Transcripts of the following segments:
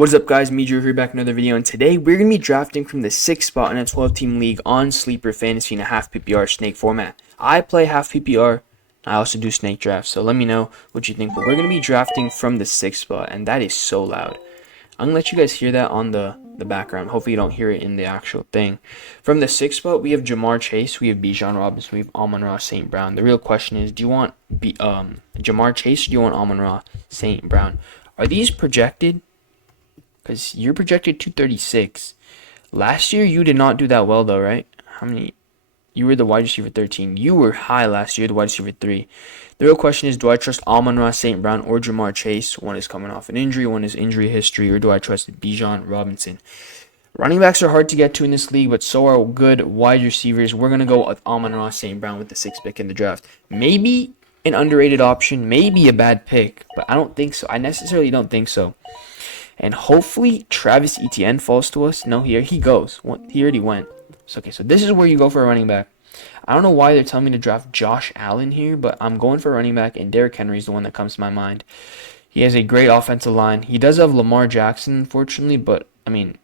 What is up, guys? Me, Drew, here back with another video, and today we're going to be drafting from the 6th spot in a 12-team league on Sleeper Fantasy in a half PPR snake format. I play half PPR. I also do snake drafts, so let me know what you think. But we're going to be drafting from the 6th spot, and that is so loud. I'm going to let you guys hear that on the background. Hopefully you don't hear it in the actual thing. From the 6th spot, we have Ja'Marr Chase, we have Bijan Robinson, we have Amon-Ra St. Brown. The real question is, do you want Ja'Marr Chase or do you want Amon-Ra St. Brown? Are these projected? Because you're projected 236. Last year, you did not do that well, though, right? How many? You were the wide receiver 13. You were high last year, the wide receiver 3. The real question is, do I trust Amon-Ra St. Brown or Ja'Marr Chase? One is coming off an injury, one is injury history, or do I trust Bijan Robinson? Running backs are hard to get to in this league, but so are good wide receivers. We're going to go with Amon-Ra St. Brown with the 6th pick in the draft. Maybe an underrated option, maybe a bad pick, but I don't think so. I necessarily don't think so. And hopefully Travis Etienne falls to us. No, here he goes. He already went. So this is where you go for a running back. I don't know why they're telling me to draft Josh Allen here, but I'm going for a running back, and Derrick Henry is the one that comes to my mind. He has a great offensive line. He does have Lamar Jackson, unfortunately, but, I mean,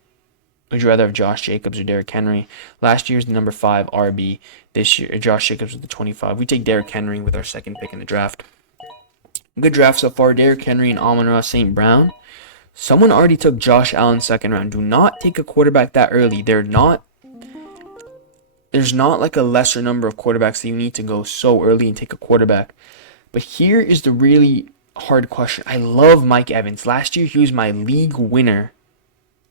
would you rather have Josh Jacobs or Derrick Henry? Last year's the number 5 RB. This year, Josh Jacobs with the 25. We take Derrick Henry with our 2nd pick in the draft. Good draft so far. Derrick Henry and Amon-Ra St. Brown. Someone already took Josh Allen 2nd round. Do not take a quarterback that early. There's not like a lesser number of quarterbacks that you need to go so early and take a quarterback. But here is the really hard question. I love Mike Evans. Last year, he was my league winner.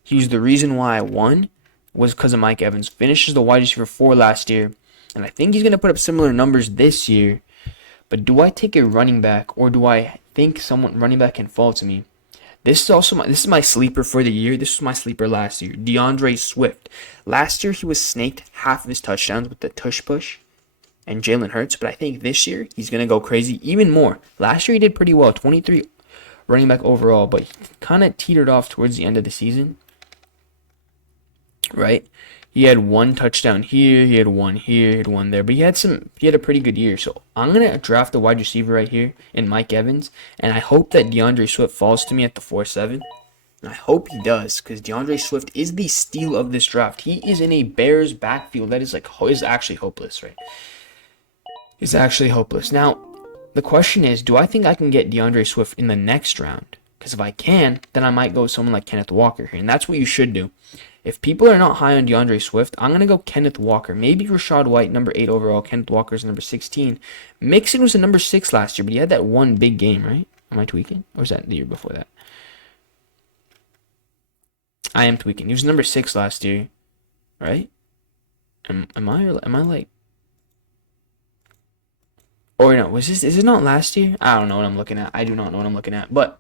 He was the reason why I won, was because of Mike Evans. Finishes the wide receiver 4 last year, and I think he's going to put up similar numbers this year. But do I take a running back, or do I think running back can fall to me? This is my sleeper for the year. This was my sleeper last year. DeAndre Swift. Last year, he was snaked half of his touchdowns with the tush push and Jalen Hurts. But I think this year, he's going to go crazy even more. Last year, he did pretty well. 23 running back overall. But he kind of teetered off towards the end of the season. Right? He had 1 touchdown here. He had 1 here. He had 1 there. But he had a pretty good year. So I'm going to draft a wide receiver right here in Mike Evans. And I hope that DeAndre Swift falls to me at the 4-7. And I hope he does, because DeAndre Swift is the steal of this draft. He is in a Bears backfield that is actually hopeless, right? It's actually hopeless. Now, the question is, do I think I can get DeAndre Swift in the next round? Because if I can, then I might go with someone like Kenneth Walker here. And that's what you should do. If people are not high on DeAndre Swift, I'm going to go Kenneth Walker. Maybe Rachaad White, number 8 overall. Kenneth Walker's number 16. Mixon was a number 6 last year, but he had that one big game, right? Am I tweaking? Or was that the year before that? I am tweaking. He was number 6 last year, right? Am I like... Or no, is it not last year? I don't know what I'm looking at. I do not know what I'm looking at. But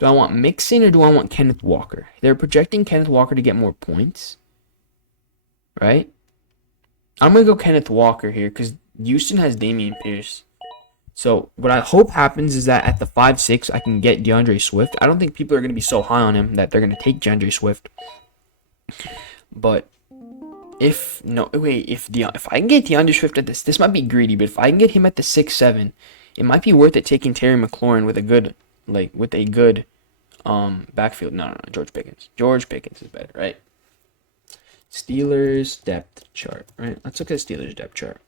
do I want Mixon or do I want Kenneth Walker? They're projecting Kenneth Walker to get more points, right? I'm going to go Kenneth Walker here because Houston has Dameon Pierce. So what I hope happens is that at the 5-6, I can get DeAndre Swift. I don't think people are going to be so high on him that they're going to take DeAndre Swift. But if I can get DeAndre Swift at this might be greedy, but if I can get him at the 6-7, it might be worth it taking Terry McLaurin with a good backfield. No, George Pickens. George Pickens is better, right? Steelers depth chart, right? Let's look at the Steelers depth chart.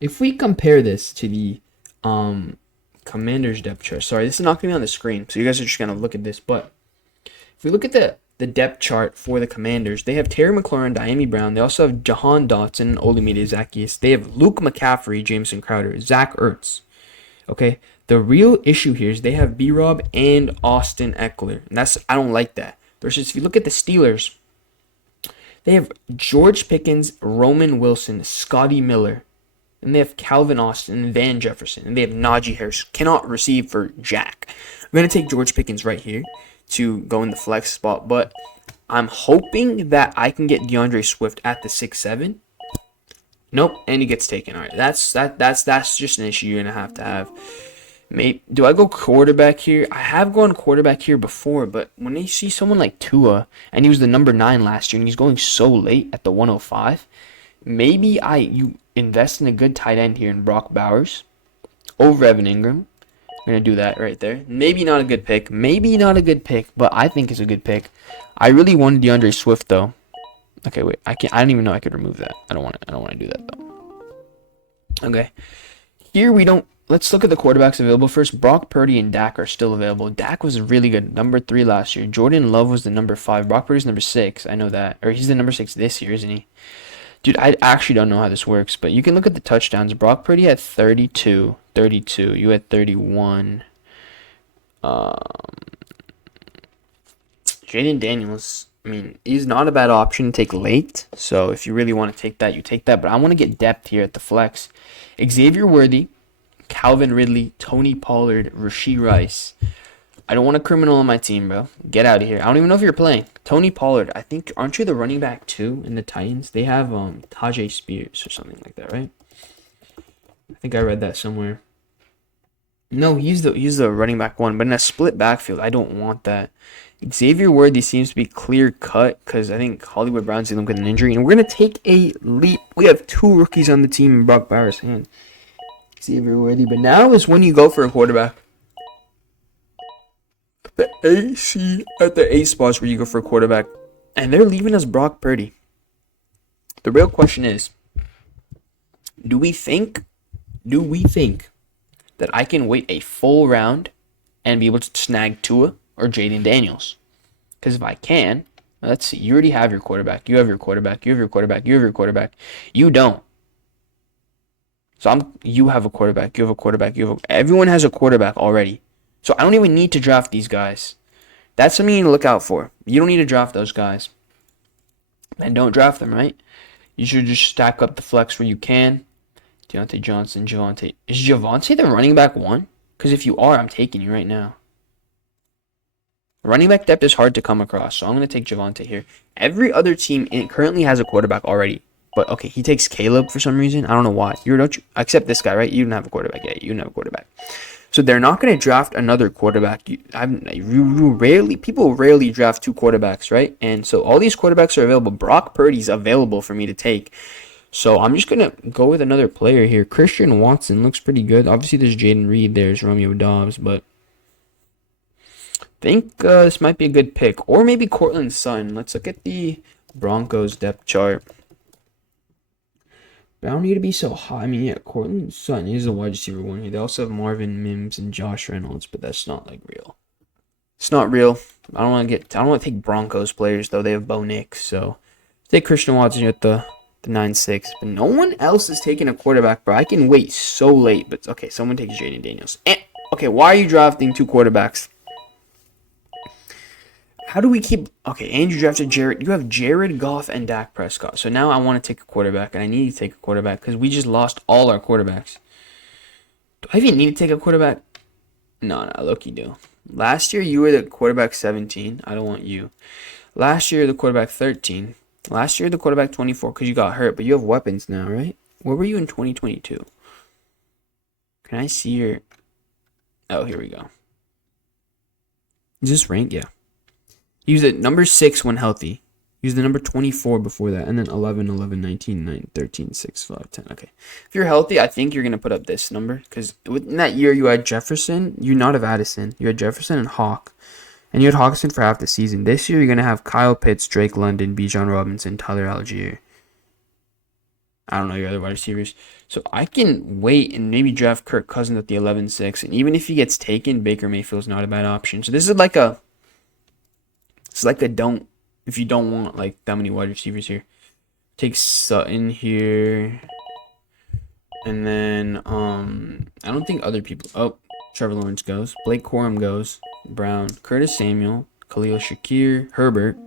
If we compare this to the Commanders depth chart, sorry, this is not going to be on the screen, so you guys are just going to look at this, but if we look at the depth chart for the Commanders, they have Terry McLaurin, Dyami Brown. They also have Jahan Dotson, Olamide Zaccheaus. They have Luke McCaffrey, Jameson Crowder, Zach Ertz. Okay, the real issue here is they have B-Rob and Austin Eckler. And I don't like that. Versus if you look at the Steelers, they have George Pickens, Roman Wilson, Scotty Miller. And they have Calvin Austin and Van Jefferson. And they have Najee Harris. Cannot receive for Jack. I'm going to take George Pickens right here to go in the flex spot. But I'm hoping that I can get DeAndre Swift at the 6-7. Nope, and he gets taken. All right, that's just an issue you're gonna have to have. Do I go quarterback here? I have gone quarterback here before, but when you see someone like Tua, and he was the number 9 last year, and he's going so late at the 105, maybe you invest in a good tight end here in Brock Bowers over Evan Ingram. We're gonna do that right there. Maybe not a good pick. Maybe not a good pick, but I think it's a good pick. I really wanted DeAndre Swift though. Okay, wait. I can't. I don't even know I could remove that. I don't want to. I don't want to do that though. Okay. Here we don't. Let's look at the quarterbacks available first. Brock Purdy and Dak are still available. Dak was really good, number 3 last year. Jordan Love was the number 5. Brock Purdy's number 6. I know that, or he's the number 6 this year, isn't he? Dude, I actually don't know how this works, but you can look at the touchdowns. Brock Purdy had 32. You had 31. Jaden Daniels, I mean, he's not a bad option to take late. So if you really want to take that, you take that. But I want to get depth here at the flex. Xavier Worthy, Calvin Ridley, Tony Pollard, Rashee Rice. I don't want a criminal on my team, bro. Get out of here. I don't even know if you're playing. Tony Pollard, I think, aren't you the running back 2 in the Titans? They have Tajay Spears or something like that, right? I think I read that somewhere. No, he's the running back 1, but in a split backfield, I don't want that. Xavier Worthy seems to be clear cut because I think Hollywood Brown's dealing with an injury, and we're gonna take a leap. We have 2 rookies on the team in Brock Bowers' hand. Xavier Worthy, but now is when you go for a quarterback. The AC at the A spots where you go for a quarterback, and they're leaving us Brock Purdy. The real question is, do we think that I can wait a full round and be able to snag Tua or Jaden Daniels? Because if I can, let's see, you already have your quarterback. You have your quarterback. You have your quarterback. You have your quarterback. You don't. So you have a quarterback. You have a quarterback. Everyone has a quarterback already. So I don't even need to draft these guys. That's something you need to look out for. You don't need to draft those guys. And don't draft them, right? You should just stack up the flex where you can. Deontay Johnson, Javonte. Is Javonte the running back 1? Because if you are, I'm taking you right now. Running back depth is hard to come across, so I'm going to take Javonte here. Every other team currently has a quarterback already. But, okay, he takes Caleb for some reason. I don't know why. Except this guy, right? You don't have a quarterback yet. You don't have a quarterback. So they're not going to draft another quarterback. People rarely draft 2 quarterbacks, right? And so all these quarterbacks are available. Brock Purdy's available for me to take. So I'm just going to go with another player here. Christian Watson looks pretty good. Obviously, there's Jaden Reed. There's Romeo Dobbs. But I think this might be a good pick. Or maybe Cortland Sutton. Let's look at the Broncos depth chart. But I don't need to be so high. I mean, yeah, Cortland Sutton is a wide receiver 1 here. They also have Marvin Mims and Josh Reynolds, but that's not like real. It's not real. I don't want to take Broncos players though. They have Bo Nix, so take Christian Watson at the 9-6. But no one else is taking a quarterback, bro. I can wait so late, but okay, someone takes Jaden Daniels. Okay, why are you drafting 2 quarterbacks? How do we keep... Okay, Andrew drafted Jared. You have Jared Goff and Dak Prescott. So now I want to take a quarterback, and I need to take a quarterback because we just lost all our quarterbacks. Do I even need to take a quarterback? No, look, you do. Last year, you were the quarterback 17. I don't want you. Last year, the quarterback 13. Last year, the quarterback 24 because you got hurt, but you have weapons now, right? Where were you in 2022? Can I see your... Oh, here we go. Is this ranked? Yeah. He was at number 6 when healthy. He was the number 24 before that. And then 11, 11, 19, 9, 13, 6, 5, 10. Okay. If you're healthy, I think you're going to put up this number. Because in that year, you had Jefferson. You not have Addison. You had Jefferson and Hawk. And you had Hawkinson for half the season. This year, you're going to have Kyle Pitts, Drake London, Bijan Robinson, Tyler Algier. I don't know your other wide receivers. So I can wait and maybe draft Kirk Cousins at the 11-6. And even if he gets taken, Baker Mayfield's not a bad option. So this is like a... It's like a don't, if you don't want like that many wide receivers here. Take Sutton here. And then, I don't think other people, Trevor Lawrence goes. Blake Corum goes. Brown. Curtis Samuel. Khalil Shakir. Herbert.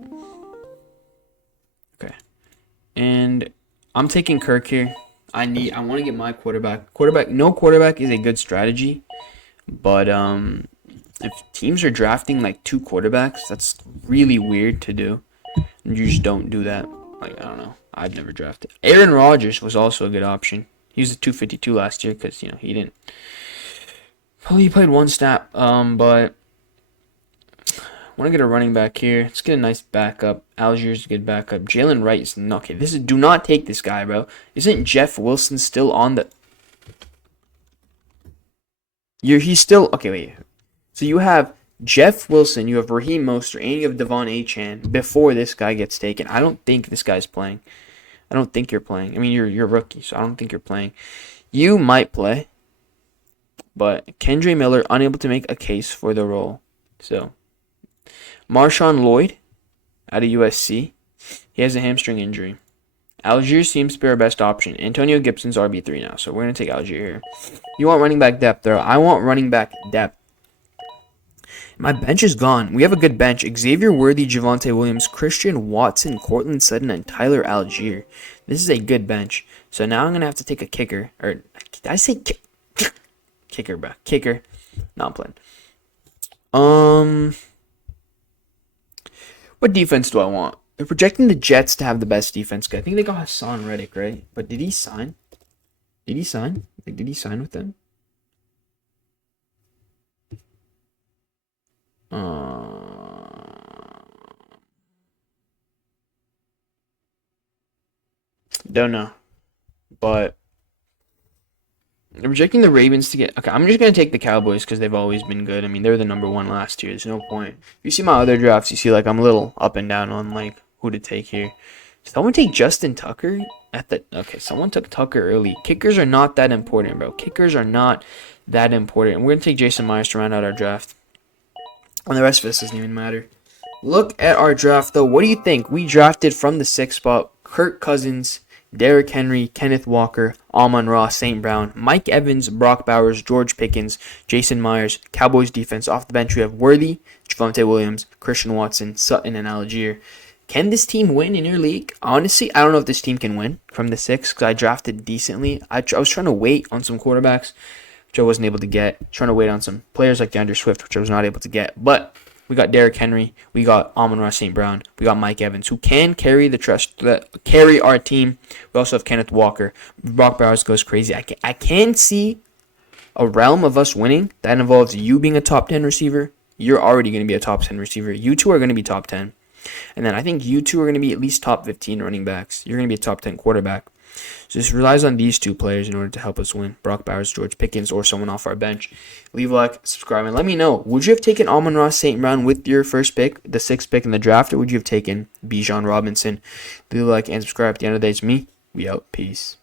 Okay. And I'm taking Kirk here. I want to get my quarterback. No quarterback is a good strategy. But, if teams are drafting like 2 quarterbacks, that's really weird to do. And you just don't do that. Like, I don't know. I've never drafted. Aaron Rodgers was also a good option. He was a 252 last year because, he didn't. Well, he played 1 snap. But I want to get a running back here. Let's get a nice backup. Algier's a good backup. Jalen Wright is not. Okay, do not take this guy, bro. Isn't Jeff Wilson still on the... He's still okay. Wait, so you have Jeff Wilson, you have Raheem Mostert, and you have Devon Achane before this guy gets taken. I don't think this guy's playing. I don't think you're playing. I mean, you're a rookie, so I don't think you're playing. You might play, but Kendre Miller unable to make a case for the role. So, Marshawn Lloyd out of USC, he has a hamstring injury. Algier seems to be our best option. Antonio Gibson's RB3 now, so we're going to take Algier here. You want running back depth, though. I want running back depth. My bench is gone. We have a good bench. Xavier Worthy, Javonte Williams, Christian Watson, Cortland Sutton, and Tyler Algier. This is a good bench. So now I'm going to have to take a kicker. Or, did I say kicker, bro? Kicker. No, I'm playing. What defense do I want? They're projecting the Jets to have the best defense. I think they got Hassan Reddick, right? But did he sign? Did he sign? Like, did he sign with them? Don't know. But they're projecting the Ravens to get... Okay, I'm just going to take the Cowboys because they've always been good. I mean, they were the number one last year. There's no point. If you see my other drafts, you see, like, I'm a little up and down on, like, who to take here. Someone take Justin Tucker at the... Okay, someone took Tucker early. Kickers are not that important, bro. Kickers are not that important. And we're going to take Jason Myers to round out our draft. And the rest of this doesn't even matter. Look at our draft, though. What do you think? We drafted from the 6th spot Kirk Cousins, Derrick Henry, Kenneth Walker, Amon-Ra, St. Brown, Mike Evans, Brock Bowers, George Pickens, Jason Myers. Cowboys defense off the bench, we have Worthy, Javonte Williams, Christian Watson, Sutton, and Algier. Can this team win in your league? Honestly, I don't know if this team can win from the 6 because I drafted decently. I was trying to wait on some quarterbacks, which I wasn't able to get. Trying to wait on some players like DeAndre Swift, which I was not able to get. But we got Derrick Henry, we got Amon-Ra St. Brown, we got Mike Evans, who can carry carry our team. We also have Kenneth Walker. Brock Bowers goes crazy. I can see a realm of us winning that involves you being a top 10 receiver. You're already going to be a top 10 receiver. You two are going to be top 10. And then I think you two are going to be at least top 15 running backs. You're going to be a top 10 quarterback. So this relies on these two players in order to help us win. Brock Bowers, George Pickens, or someone off our bench. Leave a like, subscribe, and let me know. Would you have taken Amon-Ra St. Brown with your first pick, the 6th pick in the draft, or would you have taken Bijan Robinson? Leave a like and subscribe. At the end of the day, it's me. We out. Peace.